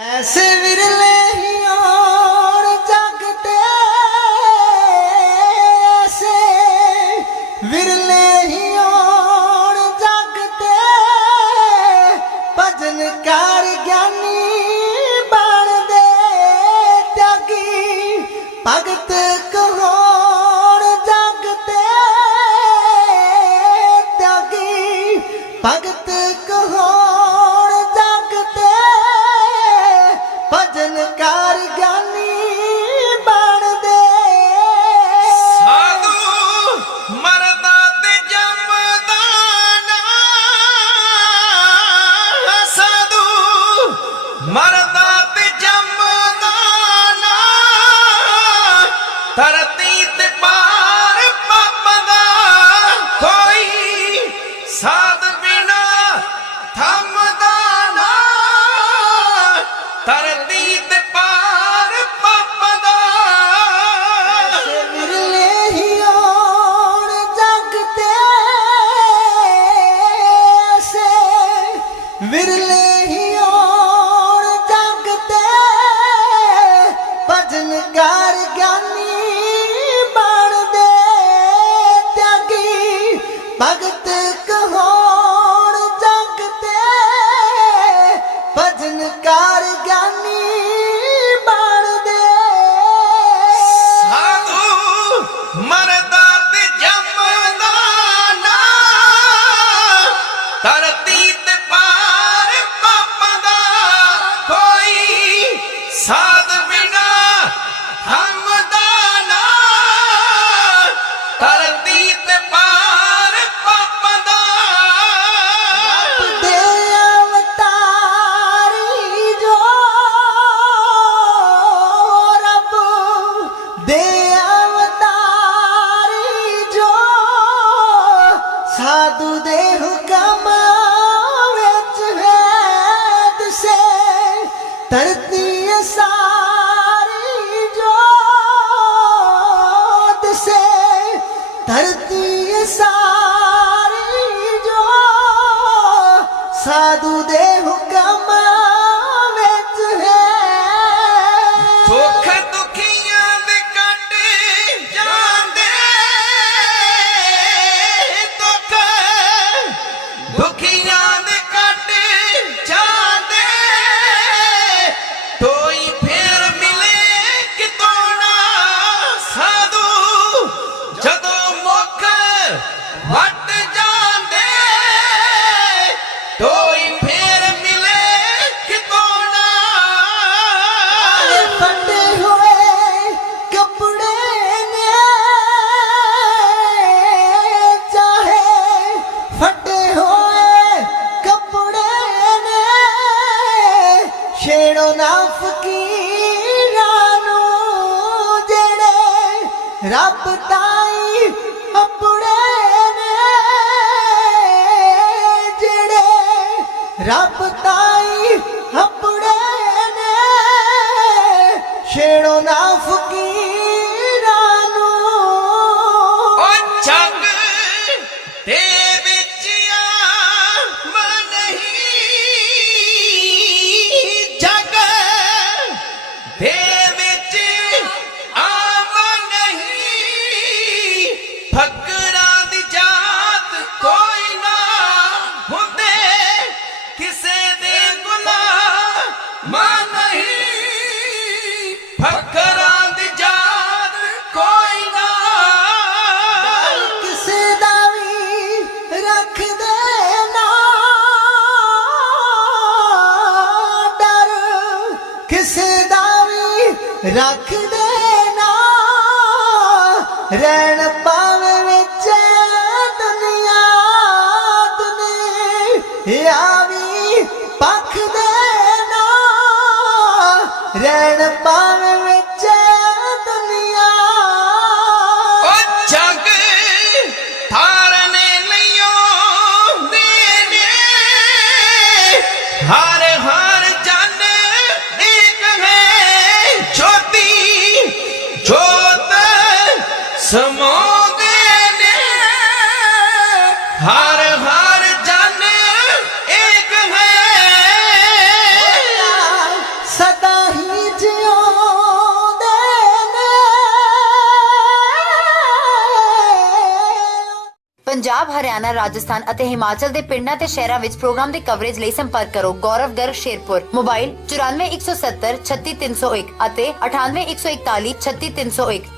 Ee, Sevrilen भजन car ज्ञान ਵਿਰਲੇ ਹੀ ਔਰ ਜਗ ਤੇ। ਭਜਨਕਾਰ ਗਿਆਨੀ ਬਣਦੇ। ਤਿਆਗੀ ਭਗਤ ਧਰਤੀ ਸਾਰੀ ਜੋ ਸਾਧੂ ਦੇ ਵੱਟ ਜਾਂਦੇ, ਢੋਈ ਫੇਰ ਮਿਲੇ ਕਿਤੋਣਾ ਹੋਏ ਕੱਪੜੇ ਨੇ ਚਾਹੇ ਫਟੇ ਹੋਏ ਕੱਪੜੇ ਨੇ ਛੇੜੋ ਨਾ ਫਕੀਰਾਂ ਨੂੰ ਜਿਹੜੇ ਰੱਬ ਦਾ ਰੱਬ ਤਾਈ ਹੱਪੜੇ ਨੇ ਛੇੜੋ ਨਾ ਫੁਕੀ ਰੱਖ ਦੇਣਾ ਰਹਿਣ ਪਾਵੇਂ ਵਿੱਚ ਦੁਨੀਆ ਦੁਨੀਆ ਵੀ ਪੱਖ ਦੇਣਾ ਰਹਿਣ ਪਾਵੇਂ ਪੰਜਾਬ, ਹਰਿਆਣਾ, ਰਾਜਸਥਾਨ ਅਤੇ ਹਿਮਾਚਲ ਦੇ ਪਿੰਡਾਂ ਤੇ ਸ਼ਹਿਰਾਂ ਵਿੱਚ ਪ੍ਰੋਗਰਾਮ ਦੀ ਕਵਰੇਜ ਲਈ ਸੰਪਰਕ ਕਰੋ। ਗੌਰਵ ਗਰਗ ਸ਼ੇਰਪੁਰ। ਮੋਬਾਈਲ 9417076301 ਅਤੇ 9814436301